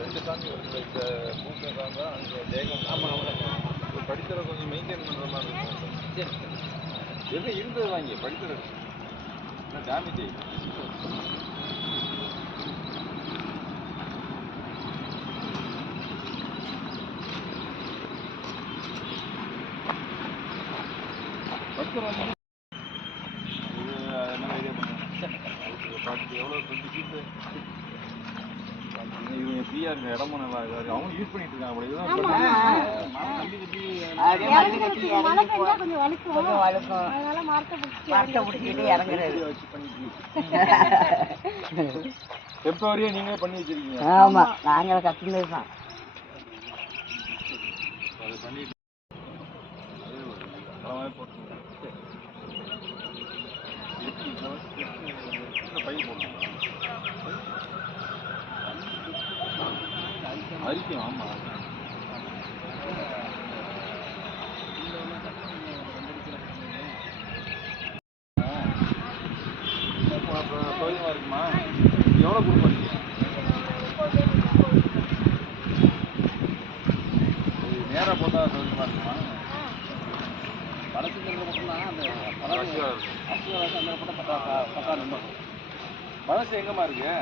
ரெண்டு சாமி வருது. இந்த பூக்க சாமி அங்கே தேகம். ஆமாம் ஆமாம் படித்தரை கொஞ்சம் மெயின்டைன் பண்ணுற மாதிரி இருக்கும். சரி எதுவும் இருந்தது வாங்கி படித்தரை டேமேஜ் இது என்ன ஐடியா பண்ணுங்க எவ்வளோ டுவெண்ட்டி ஃபீட்டு இவங்க ஃப்ரீயாக இருக்க இடமும் நல்லா இருக்கு அவங்க யூஸ் பண்ணிட்டு இருக்காங்க அப்படி இதுதான் தம்பி தம்பி அதே மாதிரி கட்டி மழை இறங்கி பெஞ்சா கொஞ்சம் வலிக்கும் அரிக்கும் ஆமா. சௌகரியமா இருக்குமா எவ்வளோ கொடுப்பீங்க நேராக போட்டால் சௌகரியமா இருக்குமா பழசுங்கிறது மட்டும்தான் அந்த பழசு அந்த பட்டம் பக்கா பக்கா நின்று பழசு எங்கம்மா இருக்கு